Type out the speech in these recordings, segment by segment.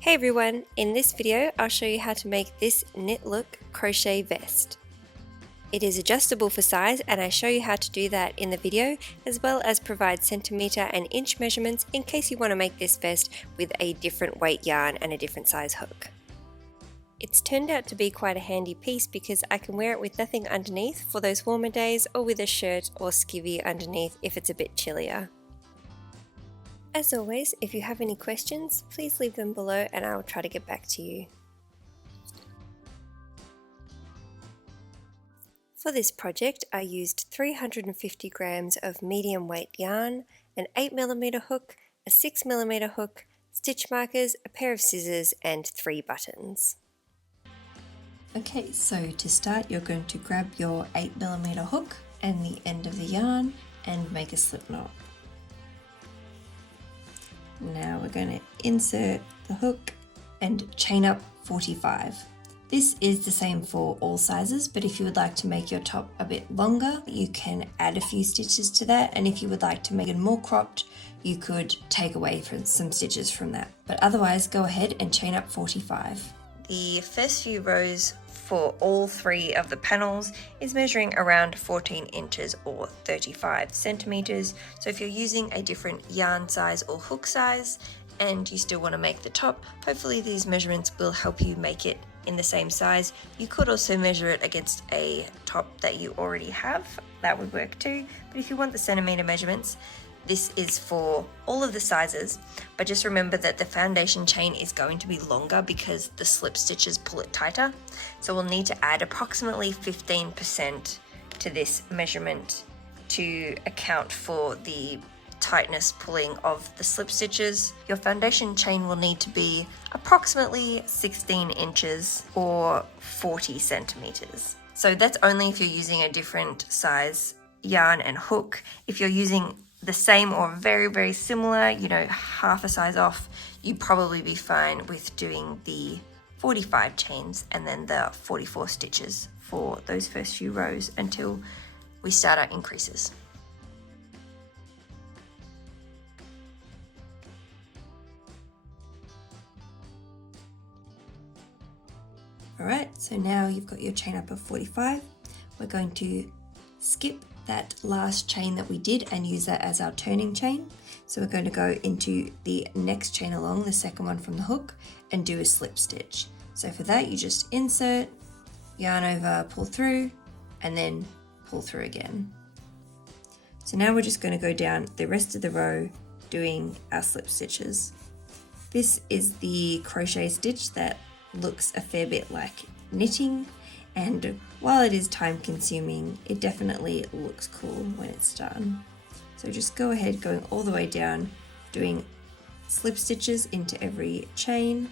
Hey everyone, in this video I'll show you how to make this knit look crochet vest. It is adjustable for size and I show you how to do that in the video, as well as provide centimetre and inch measurements in case you want to make this vest with a different weight yarn and a different size hook. It's turned out to be quite a handy piece because I can wear it with nothing underneath for those warmer days, or with a shirt or skivvy underneath if it's a bit chillier. As always, if you have any questions, please leave them below and I will try to get back to you. For this project, I used 350 grams of medium weight yarn, an 8mm hook, a 6mm hook, stitch markers, a pair of scissors, and 3 buttons. Okay, so to start you're going to grab your 8mm hook and the end of the yarn and make a slip knot. Now we're going to insert the hook and chain up 45. This is the same for all sizes, but if you would like to make your top a bit longer, you can add a few stitches to that, and if you would like to make it more cropped, you could take away some stitches from that. But otherwise, go ahead and chain up 45. The first few rows for all 3 of the panels is measuring around 14 inches or 35 centimeters. So if you're using a different yarn size or hook size and you still want to make the top, hopefully these measurements will help you make it in the same size. You could also measure it against a top that you already have, that would work too. But if you want the centimeter measurements, this is for all of the sizes, but just remember that the foundation chain is going to be longer because the slip stitches pull it tighter. So we'll need to add approximately 15% to this measurement to account for the tightness pulling of the slip stitches. Your foundation chain will need to be approximately 16 inches or 40 centimeters. So that's only if you're using a different size yarn and hook. If you're using the same or very, very similar, half a size off, you'd probably be fine with doing the 45 chains and then the 44 stitches for those first few rows until we start our increases. Alright, so now you've got your chain up of 45. We're going to skip that last chain that we did and use that as our turning chain. So we're going to go into the next chain along, the second one from the hook, and do a slip stitch. So for that you just insert, yarn over, pull through, and then pull through again. So now we're just going to go down the rest of the row doing our slip stitches. This is the crochet stitch that looks a fair bit like knitting, and while it is time consuming, it definitely looks cool when it's done. So just go ahead going all the way down, doing slip stitches into every chain,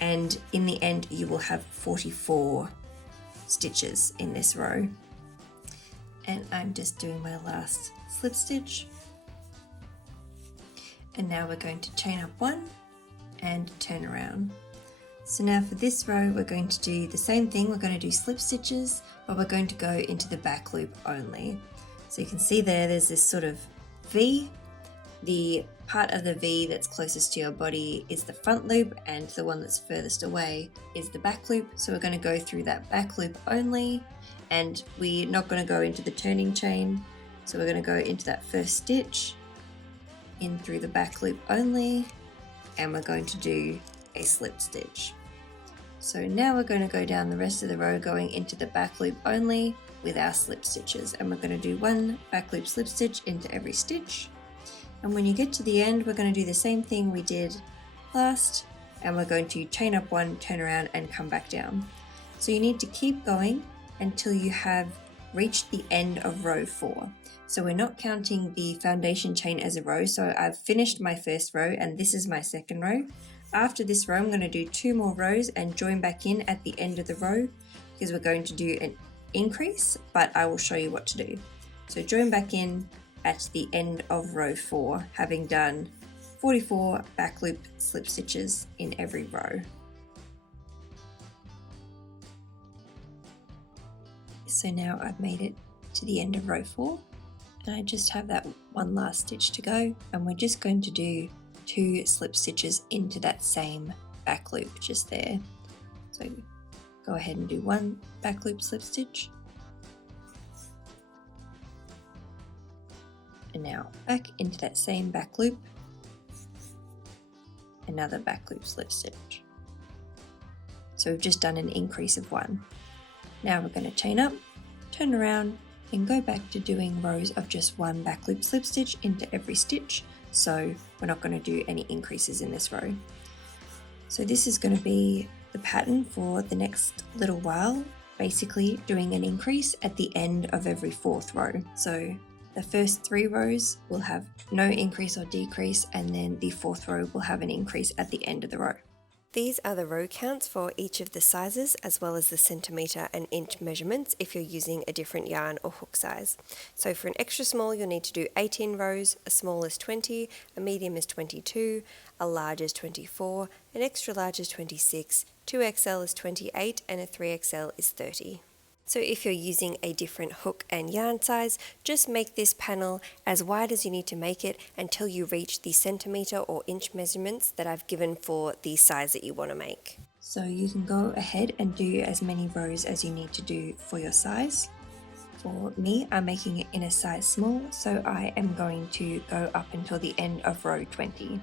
and in the end you will have 44 stitches in this row. And I'm just doing my last slip stitch. And now we're going to chain up 1 and turn around. So now for this row we're going to do the same thing. We're going to do slip stitches, but we're going to go into the back loop only. So you can see there's this sort of V. The part of the V that's closest to your body is the front loop, and the one that's furthest away is the back loop. So we're going to go through that back loop only, and we're not going to go into the turning chain. So we're going to go into that first stitch, in through the back loop only, and we're going to do a slip stitch. So now we're going to go down the rest of the row going into the back loop only with our slip stitches, and we're going to do 1 back loop slip stitch into every stitch. And when you get to the end, we're going to do the same thing we did last, and we're going to chain up 1, turn around, and come back down. So you need to keep going until you have reached the end of row 4. So we're not counting the foundation chain as a row. So I've finished my first row and this is my second row. After this row, I'm going to do 2 more rows and join back in at the end of the row because we're going to do an increase, but I will show you what to do. So join back in at the end of row 4, having done 44 back loop slip stitches in every row. So now I've made it to the end of row 4 and I just have that one last stitch to go, and we're just going to do 2 slip stitches into that same back loop just there. So go ahead and do one back loop slip stitch. And now back into that same back loop, another back loop slip stitch. So we've just done an increase of 1. Now we're going to chain up, turn around, and go back to doing rows of just 1 back loop slip stitch into every stitch. So we're not going to do any increases in this row. So this is going to be the pattern for the next little while, basically doing an increase at the end of every 4th row. So the first 3 rows will have no increase or decrease, and then the 4th row will have an increase at the end of the row. These are the row counts for each of the sizes, as well as the centimetre and inch measurements if you're using a different yarn or hook size. So for an extra small, you'll need to do 18 rows, a small is 20, a medium is 22, a large is 24, an extra large is 26, 2XL is 28, and a 3XL is 30. So if you're using a different hook and yarn size, just make this panel as wide as you need to make it until you reach the centimetre or inch measurements that I've given for the size that you want to make. So you can go ahead and do as many rows as you need to do for your size. For me, I'm making it in a size small, so I am going to go up until the end of row 20.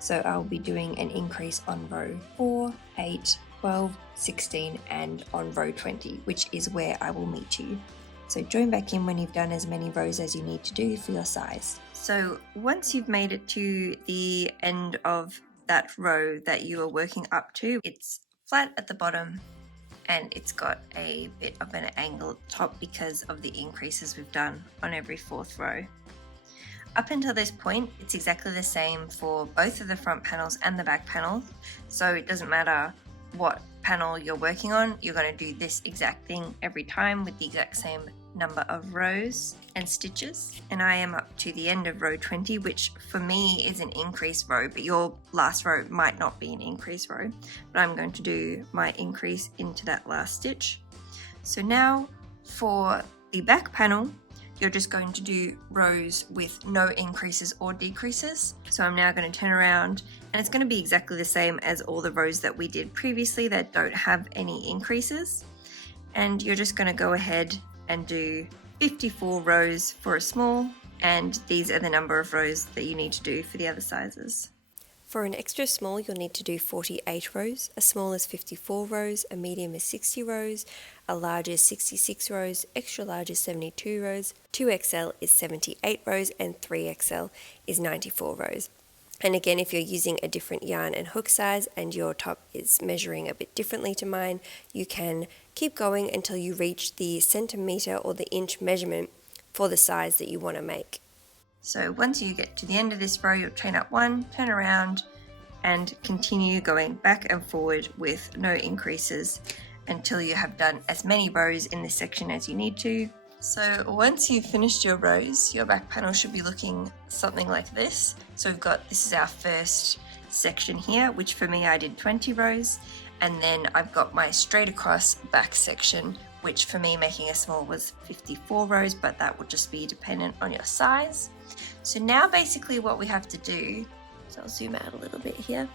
So I'll be doing an increase on row 4, 8, 12, 16 and on row 20, which is where I will meet you. So join back in when you've done as many rows as you need to do for your size. So once you've made it to the end of that row that you are working up to, it's flat at the bottom and it's got a bit of an angle at the top because of the increases we've done on every 4th row. Up until this point, it's exactly the same for both of the front panels and the back panels, so it doesn't matter what panel you're working on, you're going to do this exact thing every time with the exact same number of rows and stitches. And I am up to the end of row 20, which for me is an increase row, but your last row might not be an increase row, but I'm going to do my increase into that last stitch. So now for the back panel, you're just going to do rows with no increases or decreases. So I'm now going to turn around and it's going to be exactly the same as all the rows that we did previously that don't have any increases. And you're just going to go ahead and do 54 rows for a small, and these are the number of rows that you need to do for the other sizes. For an extra small, you'll need to do 48 rows, a small is 54 rows, a medium is 60 rows, a large is 66 rows, extra large is 72 rows, 2XL is 78 rows, and 3XL is 94 rows. And again, if you're using a different yarn and hook size and your top is measuring a bit differently to mine, you can keep going until you reach the centimetre or the inch measurement for the size that you want to make. So once you get to the end of this row, you'll chain up 1, turn around, and continue going back and forward with no increases until you have done as many rows in this section as you need to. So once you've finished your rows, your back panel should be looking something like this. So this is our first section here, which for me I did 20 rows, and then I've got my straight across back section, which for me making a small was 54 rows, but that would just be dependent on your size. So now basically what we have to do, so I'll zoom out a little bit here,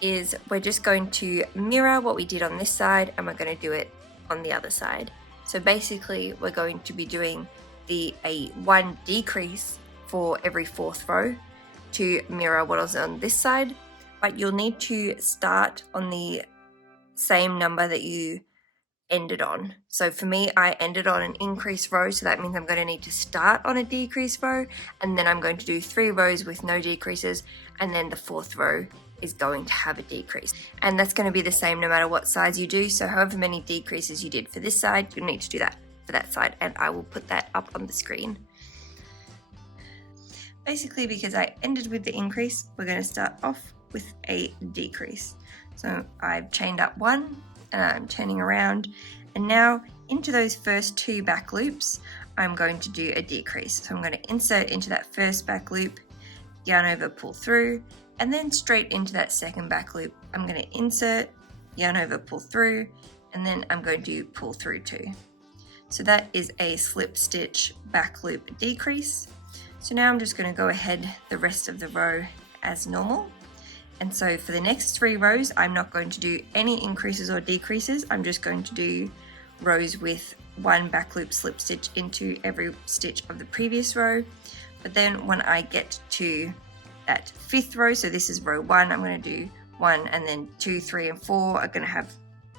is we're just going to mirror what we did on this side and we're going to do it on the other side. So basically we're going to be doing a 1 decrease for every 4th row to mirror what was on this side, but you'll need to start on the same number that you ended on. So for me, I ended on an increase row, so that means I'm going to need to start on a decrease row, and then I'm going to do 3 rows with no decreases, and then the 4th row is going to have a decrease. And that's going to be the same no matter what size you do, so however many decreases you did for this side, you'll need to do that for that side, and I will put that up on the screen. Basically, because I ended with the increase, we're going to start off with a decrease. So I've chained up 1, and I'm turning around, and now into those first 2 back loops I'm going to do a decrease. So I'm going to insert into that first back loop, yarn over, pull through, and then straight into that second back loop I'm going to insert, yarn over, pull through, and then I'm going to pull through 2. So that is a slip stitch back loop decrease. So now I'm just going to go ahead the rest of the row as normal, And so for the next 3 rows, I'm not going to do any increases or decreases. I'm just going to do rows with 1 back loop slip stitch into every stitch of the previous row. But then when I get to that 5th row, so this is row 1, I'm going to do 1, and then 2, 3, and 4 are going to have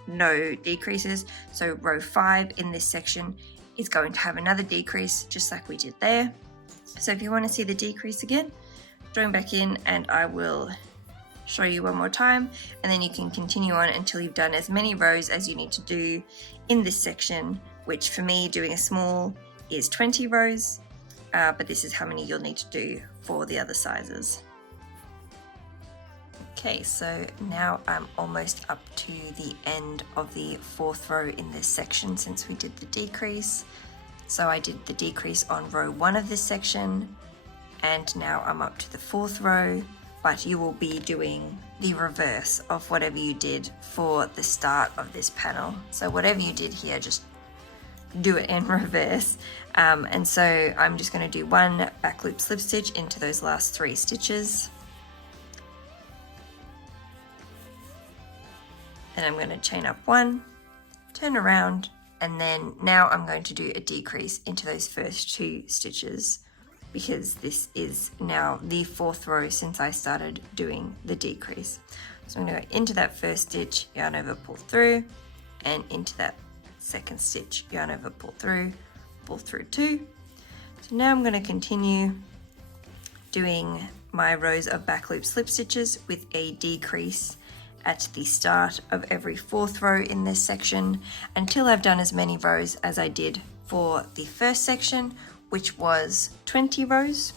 no decreases. So row 5 in this section is going to have another decrease, just like we did there. So if you want to see the decrease again, join back in and I will show you one more time, and then you can continue on until you've done as many rows as you need to do in this section, which for me, doing a small is 20 rows, but this is how many you'll need to do for the other sizes. Okay, so now I'm almost up to the end of the 4th row in this section since we did the decrease. So I did the decrease on row 1 of this section, and now I'm up to the 4th row, but you will be doing the reverse of whatever you did for the start of this panel. So whatever you did here, just do it in reverse. And so I'm just going to do 1 back loop slip stitch into those last 3 stitches. Then I'm going to chain up 1, turn around, and then now I'm going to do a decrease into those first 2 stitches, because this is now the 4th row since I started doing the decrease. So I'm going to go into that first stitch, yarn over, pull through, and into that second stitch, yarn over, pull through 2. So now I'm going to continue doing my rows of back loop slip stitches with a decrease at the start of every 4th row in this section until I've done as many rows as I did for the first section, which was 20 rows.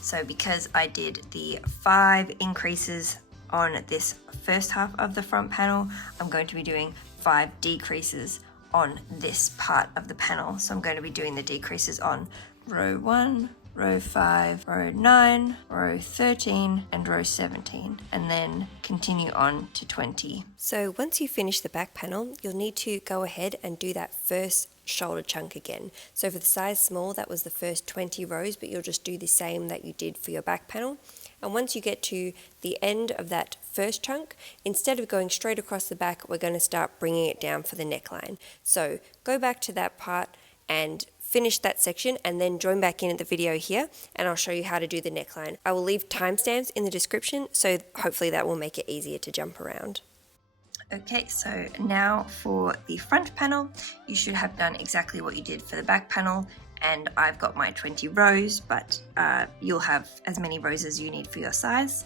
So because I did the 5 increases on this first half of the front panel, I'm going to be doing 5 decreases on this part of the panel. So I'm going to be doing the decreases on row 1, row 5, row 9, row 13, and row 17, and then continue on to 20. So once you finish the back panel, you'll need to go ahead and do that first shoulder chunk again. So for the size small, that was the first 20 rows, but you'll just do the same that you did for your back panel. And once you get to the end of that first chunk, instead of going straight across the back, we're going to start bringing it down for the neckline. So go back to that part and finish that section, and then join back in at the video here and I'll show you how to do the neckline. I will leave timestamps in the description, so hopefully that will make it easier to jump around. Okay, so now for the front panel, you should have done exactly what you did for the back panel, and I've got my 20 rows, but you'll have as many rows as you need for your size.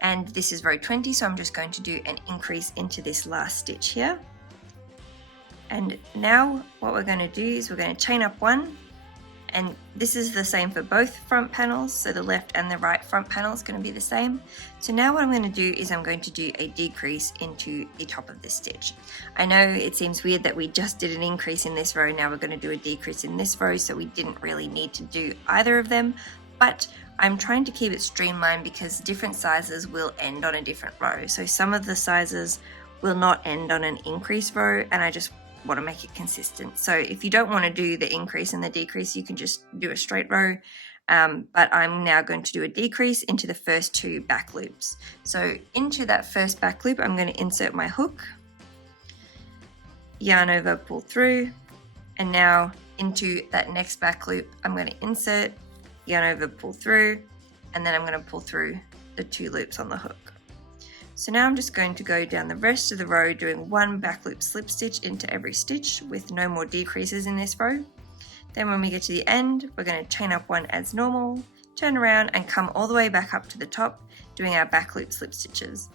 And this is row 20, so I'm just going to do an increase into this last stitch here. And now what we're going to do is we're going to chain up 1, and this is the same for both front panels, so the left and the right front panel is going to be the same. So now what I'm going to do is I'm going to do a decrease into the top of this stitch. I know it seems weird that we just did an increase in this row, now we're going to do a decrease in this row, so we didn't really need to do either of them, but I'm trying to keep it streamlined because different sizes will end on a different row. So some of the sizes will not end on an increase row, and I just want to make it consistent. So if you don't want to do the increase and the decrease, you can just do a straight row, but I'm now going to do a decrease into the first 2 back loops. So into that first back loop, I'm going to insert my hook, yarn over, pull through, and now into that next back loop, I'm going to insert, yarn over, pull through, and then I'm going to pull through the 2 loops on the hook. So now I'm just going to go down the rest of the row doing 1 back loop slip stitch into every stitch with no more decreases in this row. Then when we get to the end, we're going to chain up 1 as normal, turn around and come all the way back up to the top doing our back loop slip stitches.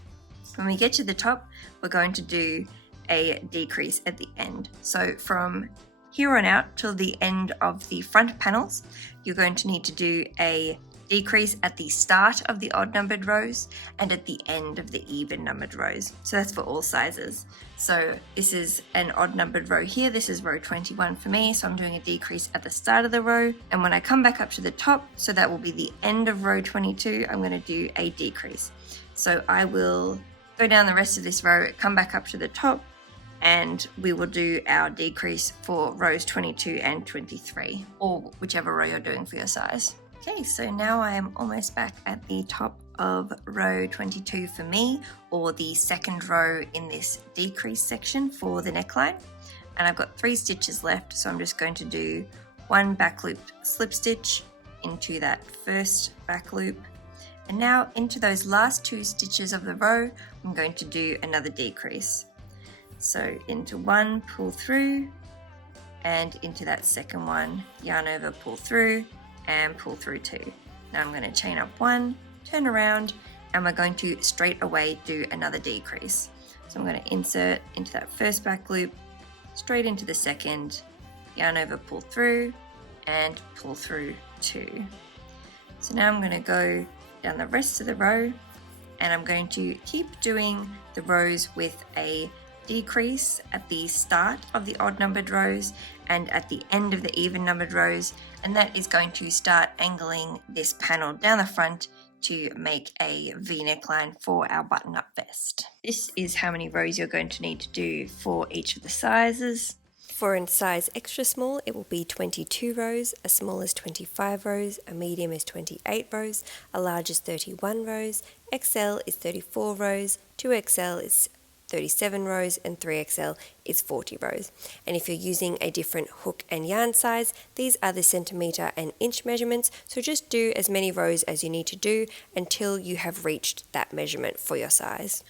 When we get to the top, we're going to do a decrease at the end. So from here on out till the end of the front panels, you're going to need to do a decrease at the start of the odd numbered rows and at the end of the even numbered rows. So that's for all sizes. So this is an odd numbered row here. This is row 21 for me. So I'm doing a decrease at the start of the row. And when I come back up to the top, so that will be the end of row 22, I'm going to do a decrease. So I will go down the rest of this row, come back up to the top, and we will do our decrease for rows 22 and 23, or whichever row you're doing for your size. Okay, so now I am almost back at the top of row 22 for me, or the second row in this decrease section for the neckline. And I've got 3 stitches left, so I'm just going to do 1 back loop slip stitch into that first back loop. And now into those last 2 stitches of the row, I'm going to do another decrease. So into 1, pull through, and into that second one, yarn over, pull through, and pull through 2. Now I'm going to chain up 1, turn around, and we're going to straight away do another decrease. So I'm going to insert into that first back loop, straight into the second, yarn over, pull through, and pull through 2. So now I'm going to go down the rest of the row, and I'm going to keep doing the rows with a decrease at the start of the odd numbered rows and at the end of the even numbered rows, and that is going to start angling this panel down the front to make a V neckline for our button-up vest. This is how many rows you're going to need to do for each of the sizes. For a size extra small, it will be 22 rows, a small is 25 rows, a medium is 28 rows, a large is 31 rows, XL is 34 rows, 2XL is 37 rows, and 3XL is 40 rows. And if you're using a different hook and yarn size, these are the centimetre and inch measurements, so just do as many rows as you need to do until you have reached that measurement for your size.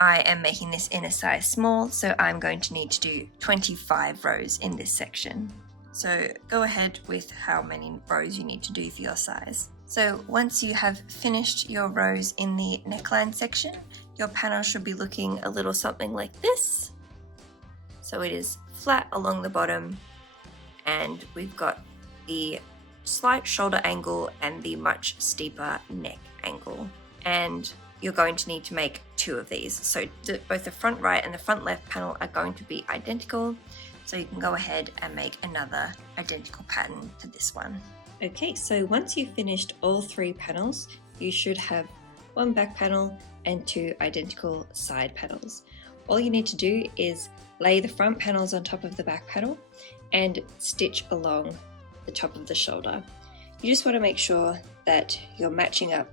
I am making this in a size small, so I'm going to need to do 25 rows in this section. So go ahead with how many rows you need to do for your size. So once you have finished your rows in the neckline section, your panel should be looking a little something like this. So it is flat along the bottom, and we've got the slight shoulder angle and the much steeper neck angle. And you're going to need to make 2 of these. So both the front right and the front left panel are going to be identical. So you can go ahead and make another identical pattern to this one. Okay, so once you've finished all 3 panels, you should have 1 back panel and 2 identical side panels. All you need to do is lay the front panels on top of the back panel and stitch along the top of the shoulder. You just want to make sure that you're matching up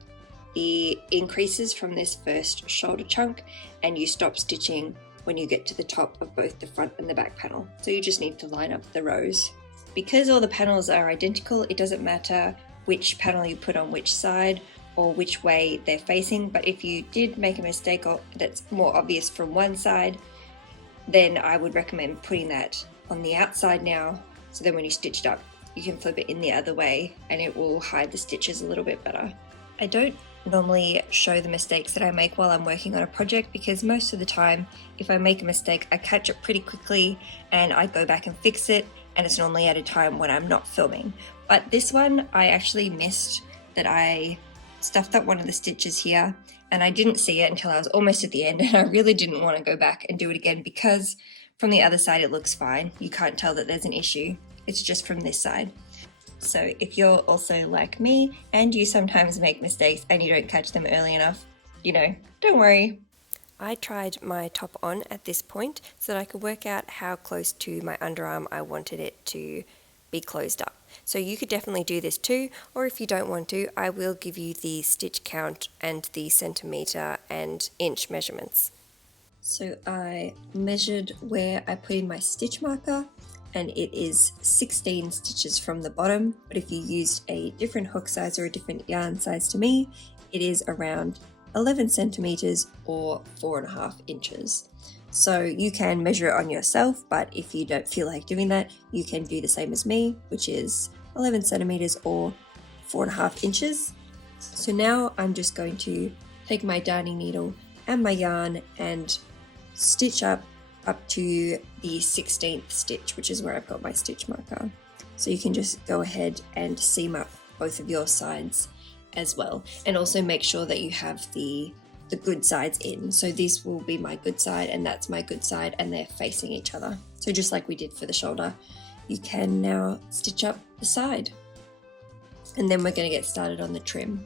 the increases from this first shoulder chunk, and you stop stitching when you get to the top of both the front and the back panel. So you just need to line up the rows. Because all the panels are identical, it doesn't matter which panel you put on which side or which way they're facing, but if you did make a mistake that's more obvious from one side, then I would recommend putting that on the outside now, so then when you stitch it up, you can flip it in the other way and it will hide the stitches a little bit better. I don't normally show the mistakes that I make while I'm working on a project, because most of the time if I make a mistake I catch it pretty quickly and I go back and fix it, and it's normally at a time when I'm not filming. But this one I actually missed that I stuffed up one of the stitches here, and I didn't see it until I was almost at the end, and I really didn't want to go back and do it again because from the other side it looks fine. You can't tell that there's an issue. It's just from this side. So if you're also like me and you sometimes make mistakes and you don't catch them early enough, don't worry. I tried my top on at this point so that I could work out how close to my underarm I wanted it to be closed up. So you could definitely do this too, or if you don't want to, I will give you the stitch count and the centimetre and inch measurements. So I measured where I put in my stitch marker, and it is 16 stitches from the bottom, but if you used a different hook size or a different yarn size to me, it is around 11 centimeters or 4.5 inches. So you can measure it on yourself, but if you don't feel like doing that, you can do the same as me, which is 11 centimeters or 4.5 inches. So now I'm just going to take my darning needle and my yarn and stitch up to the 16th stitch, which is where I've got my stitch marker. So you can just go ahead and seam up both of your sides as well, and also make sure that you have the good sides in. So this will be my good side and that's my good side, and they're facing each other. So just like we did for the shoulder, you can now stitch up the side, and then we're going to get started on the trim.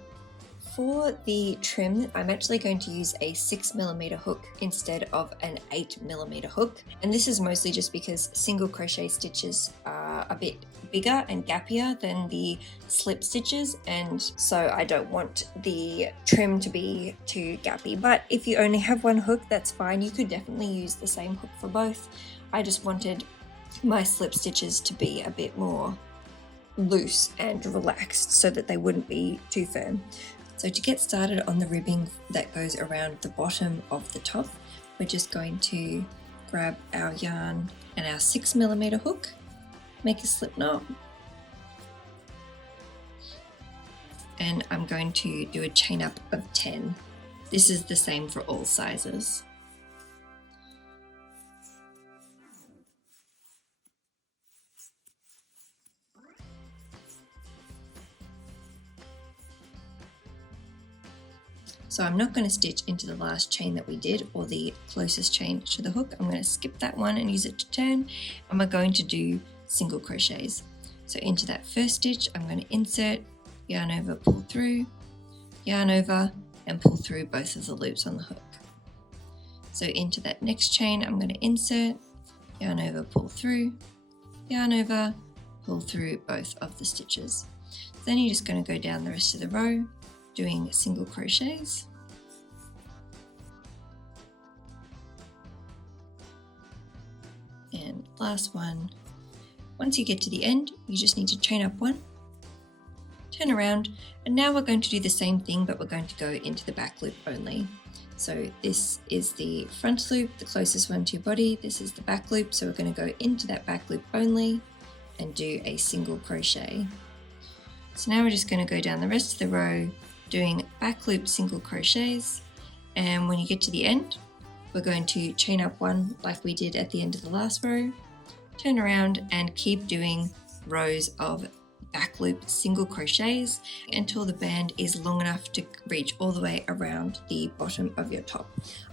For the trim, I'm actually going to use a 6mm hook instead of an 8mm hook. And this is mostly just because single crochet stitches are a bit bigger and gappier than the slip stitches, and so I don't want the trim to be too gappy. But if you only have one hook, that's fine. You could definitely use the same hook for both. I just wanted my slip stitches to be a bit more loose and relaxed so that they wouldn't be too firm. So to get started on the ribbing that goes around the bottom of the top, we're just going to grab our yarn and our 6mm hook, make a slip knot, and I'm going to do a chain up of 10. This is the same for all sizes. So I'm not going to stitch into the last chain that we did, or the closest chain to the hook. I'm going to skip that one and use it to turn, and we're going to do single crochets. So into that first stitch, I'm going to insert, yarn over, pull through, yarn over, and pull through both of the loops on the hook. So into that next chain, I'm going to insert, yarn over, pull through, yarn over, pull through both of the stitches. Then you're just going to go down the rest of the row, doing single crochets. And last one. Once you get to the end, you just need to chain up one, turn around, and now we're going to do the same thing, but we're going to go into the back loop only. So this is the front loop, the closest one to your body. This is the back loop, so we're going to go into that back loop only and do a single crochet. So now we're just going to go down the rest of the row doing back loop single crochets, and when you get to the end, we're going to chain up one like we did at the end of the last row, turn around and keep doing rows of back loop single crochets until the band is long enough to reach all the way around the bottom of your top.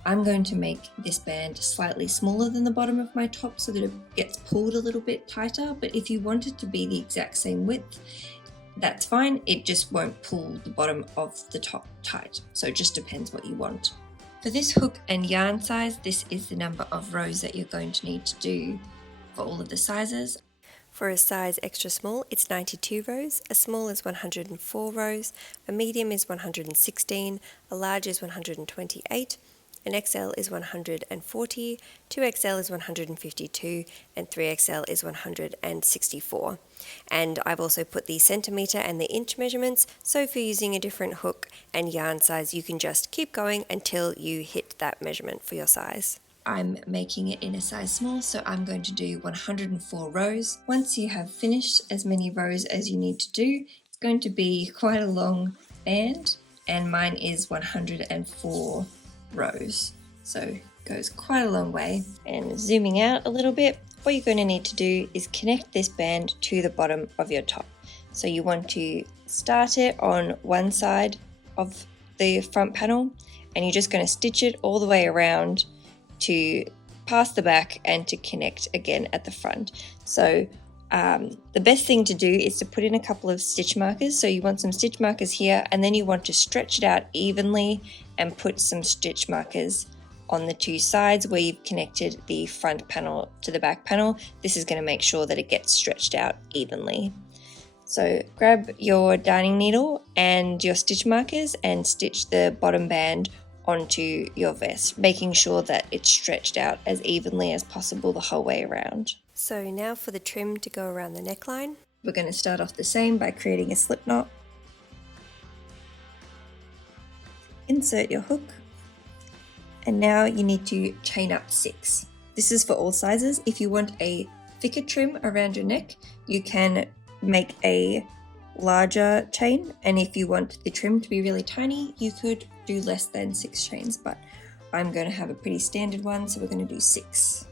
I'm going to make this band slightly smaller than the bottom of my top so that it gets pulled a little bit tighter, but if you want it to be the exact same width, that's fine. It just won't pull the bottom of the top tight, so it just depends what you want. For this hook and yarn size, this is the number of rows that you're going to need to do for all of the sizes. For a size extra small, it's 92 rows, a small is 104 rows, a medium is 116, a large is 128, an XL is 140, 2XL is 152, and 3XL is 164. And I've also put the centimetre and the inch measurements, so if you're using a different hook and yarn size, you can just keep going until you hit that measurement for your size. I'm making it in a size small, so I'm going to do 104 rows. Once you have finished as many rows as you need to do, it's going to be quite a long band, and mine is 104 rows, so it goes quite a long way. And zooming out a little bit, what you're going to need to do is connect this band to the bottom of your top. So you want to start it on one side of the front panel, and you're just going to stitch it all the way around to pass the back and to connect again at the front. So the best thing to do is to put in a couple of stitch markers. So you want some stitch markers here, and then you want to stretch it out evenly and put some stitch markers on the two sides where you've connected the front panel to the back panel. This is going to make sure that it gets stretched out evenly. So grab your darning needle and your stitch markers and stitch the bottom band onto your vest, making sure that it's stretched out as evenly as possible the whole way around. So now for the trim to go around the neckline. We're going to start off the same by creating a slip knot. Insert your hook, and now you need to chain up 6. This is for all sizes. If you want a thicker trim around your neck, you can make a larger chain, and if you want the trim to be really tiny, you could do less than 6 chains, but I'm going to have a pretty standard one, so we're going to do 6.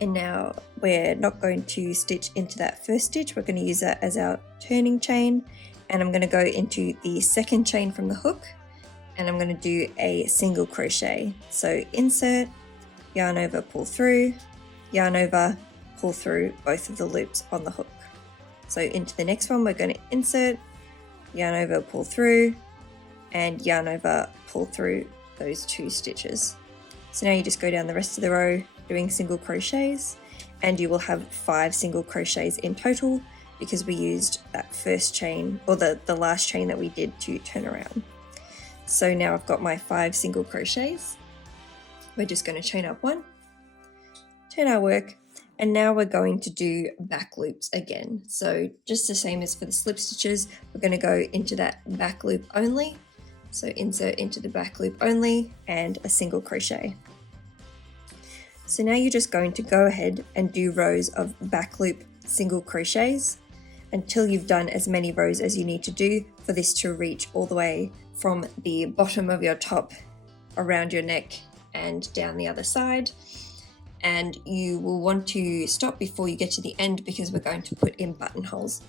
And now we're not going to stitch into that first stitch, we're going to use that as our turning chain, and I'm going to go into the second chain from the hook, and I'm going to do a single crochet. So insert, yarn over, pull through, yarn over, pull through both of the loops on the hook. So into the next one, we're going to insert, yarn over, pull through, and yarn over, pull through those 2 stitches. So now you just go down the rest of the row doing single crochets, and you will have 5 single crochets in total because we used that first chain, or the last chain that we did to turn around. So now I've got my 5 single crochets. We're just going to chain up 1, turn our work, and now we're going to do back loops again. So just the same as for the slip stitches, we're going to go into that back loop only. So insert into the back loop only and a single crochet. So now you're just going to go ahead and do rows of back loop single crochets until you've done as many rows as you need to do for this to reach all the way from the bottom of your top around your neck and down the other side. And you will want to stop before you get to the end because we're going to put in buttonholes.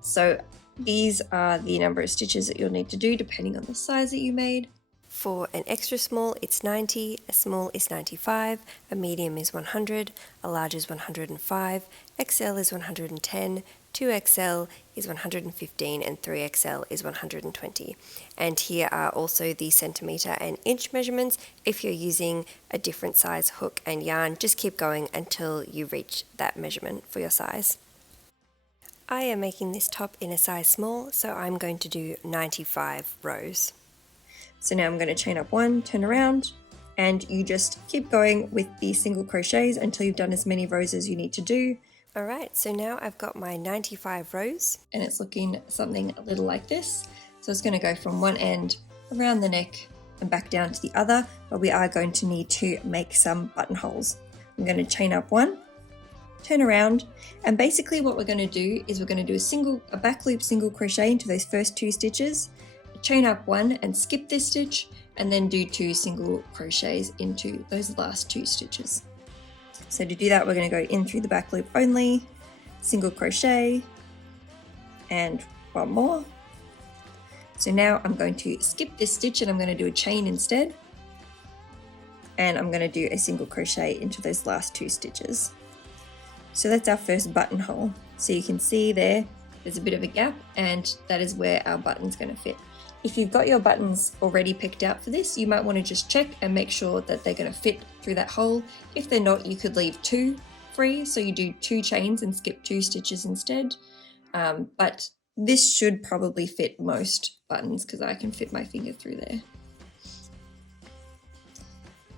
So these are the number of stitches that you'll need to do depending on the size that you made. For an extra small, it's 90, a small is 95, a medium is 100, a large is 105, XL is 110, 2XL is 115, and 3XL is 120. And here are also the centimetre and inch measurements. If you're using a different size hook and yarn, just keep going until you reach that measurement for your size. I am making this top in a size small, so I'm going to do 95 rows. So now I'm going to chain up 1, turn around, and you just keep going with the single crochets until you've done as many rows as you need to do. Alright, so now I've got my 95 rows. And it's looking something a little like this. So it's going to go from one end around the neck and back down to the other, but we are going to need to make some buttonholes. I'm going to chain up 1, turn around, and basically what we're going to do is we're going to do a back loop single crochet into those first 2 stitches, chain up 1 and skip this stitch, and then do 2 single crochets into those last 2 stitches. So to do that, we're going to go in through the back loop only, single crochet, and 1 more. So now I'm going to skip this stitch and I'm going to do a chain instead, and I'm going to do a single crochet into those last 2 stitches. So that's our first buttonhole. So you can see there's a bit of a gap, and that is where our button's going to fit. If you've got your buttons already picked out for this, you might want to just check and make sure that they're going to fit through that hole. If they're not, you could leave 2 free, so you do 2 chains and skip 2 stitches instead. But this should probably fit most buttons because I can fit my finger through there.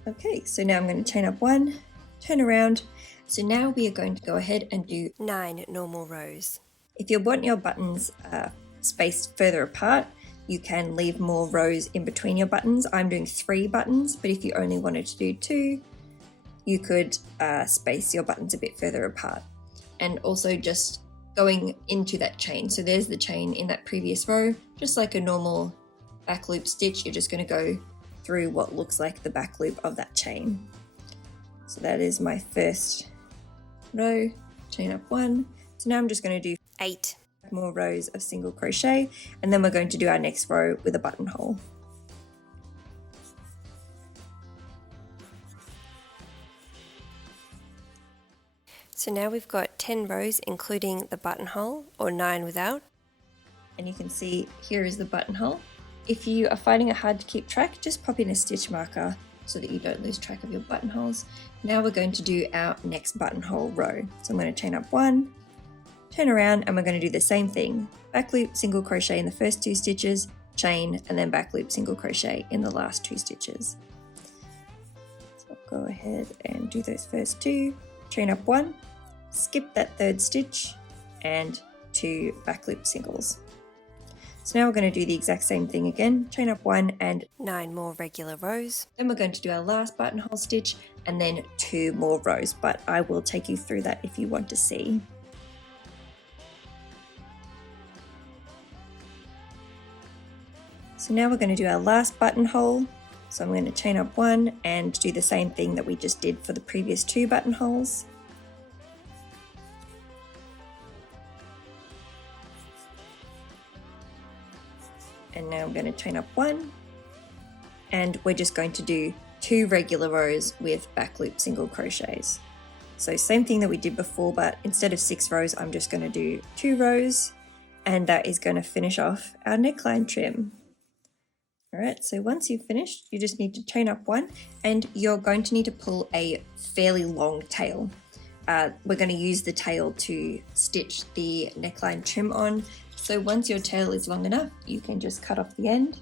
Okay, so now I'm going to chain up 1, turn around. So now we are going to go ahead and do 9 normal rows. If you want your buttons spaced further apart, you can leave more rows in between your buttons. I'm doing 3 buttons, but if you only wanted to do 2, you could space your buttons a bit further apart. And also just going into that chain. So there's the chain in that previous row, just like a normal back loop stitch, you're just going to go through what looks like the back loop of that chain. So that is my first row, chain up 1. So now I'm just going to do 8 more rows of single crochet, and then we're going to do our next row with a buttonhole. So now we've got 10 rows including the buttonhole, or 9 without. And you can see here is the buttonhole. If you are finding it hard to keep track, just pop in a stitch marker so that you don't lose track of your buttonholes. Now we're going to do our next buttonhole row. So I'm going to chain up 1, turn around, and we're going to do the same thing. Back loop single crochet in the first 2 stitches, chain, and then back loop single crochet in the last 2 stitches. So I'll go ahead and do those first 2, chain up 1, skip that 3rd stitch, and 2 back loop singles. So now we're going to do the exact same thing again, chain up 1 and 9 more regular rows. Then we're going to do our last buttonhole stitch and then 2 more rows, but I will take you through that if you want to see. So now we're going to do our last buttonhole. So I'm going to chain up 1 and do the same thing that we just did for the previous 2 buttonholes. And now I'm going to chain up 1, and we're just going to do 2 regular rows with back loop single crochets. So same thing that we did before, but instead of 6 rows, I'm just going to do 2 rows, and that is going to finish off our neckline trim. Alright, so once you've finished, you just need to chain up 1, and you're going to need to pull a fairly long tail. We're going to use the tail to stitch the neckline trim on. So once your tail is long enough, you can just cut off the end,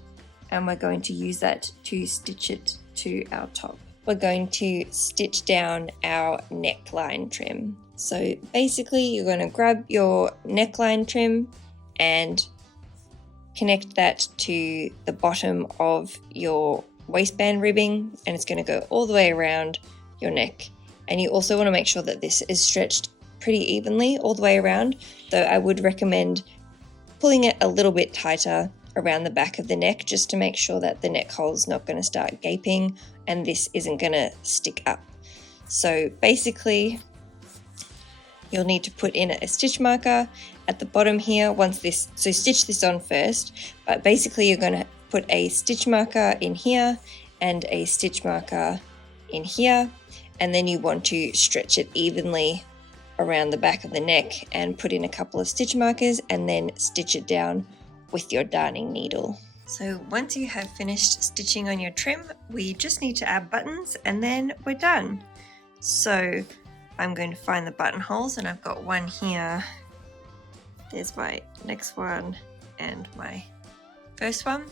and we're going to use that to stitch it to our top. We're going to stitch down our neckline trim. So basically you're going to grab your neckline trim and connect that to the bottom of your waistband ribbing, and it's going to go all the way around your neck. And you also want to make sure that this is stretched pretty evenly all the way around, though I would recommend pulling it a little bit tighter around the back of the neck just to make sure that the neck hole is not going to start gaping and this isn't going to stick up. So basically you'll need to put in a stitch marker at the bottom here so stitch this on first, but basically you're going to put a stitch marker in here and a stitch marker in here, and then you want to stretch it evenly around the back of the neck and put in a couple of stitch markers and then stitch it down with your darning needle. So once you have finished stitching on your trim, we just need to add buttons and then we're done. So I'm going to find the buttonholes, and I've got one here. There's my next one and my first one.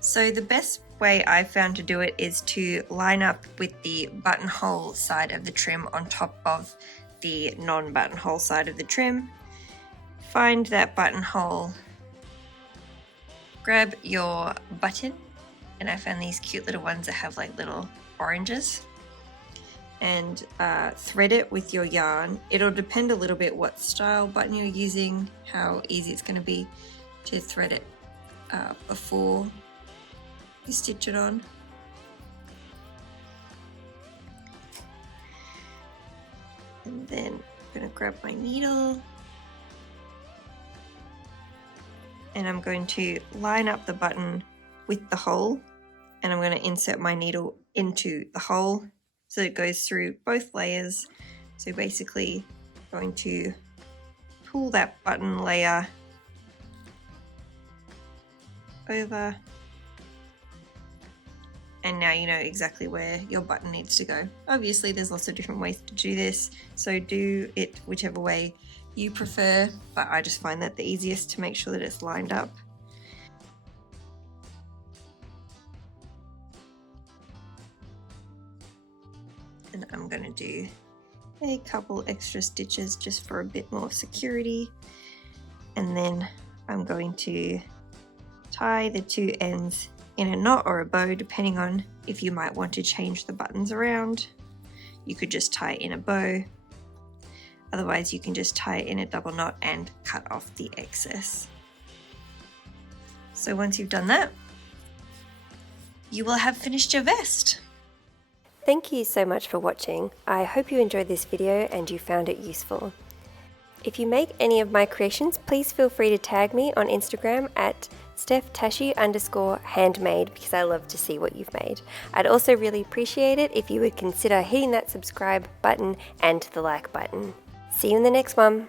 So the best way I've found to do it is to line up with the buttonhole side of the trim on top of the non-buttonhole side of the trim. Find that buttonhole, grab your button, and I found these cute little ones that have like little oranges, and thread it with your yarn. It'll depend a little bit what style button you're using, how easy it's going to be to thread it before you stitch it on. And then I'm going to grab my needle and I'm going to line up the button with the hole, and I'm going to insert my needle into the hole so it goes through both layers. So basically going to pull that button layer over, and now you know exactly where your button needs to go. Obviously there's lots of different ways to do this, so do it whichever way you prefer, but I just find that the easiest to make sure that it's lined up. And I'm going to do a couple extra stitches just for a bit more security, and then I'm going to tie the two ends in a knot or a bow, depending on if you might want to change the buttons around. You could just tie it in a bow, otherwise you can just tie it in a double knot and cut off the excess. So once you've done that, you will have finished your vest. Thank you so much for watching. I hope you enjoyed this video and you found it useful. If you make any of my creations, please feel free to tag me on Instagram at StephTashi_handmade, because I love to see what you've made. I'd also really appreciate it if you would consider hitting that subscribe button and the like button. See you in the next one.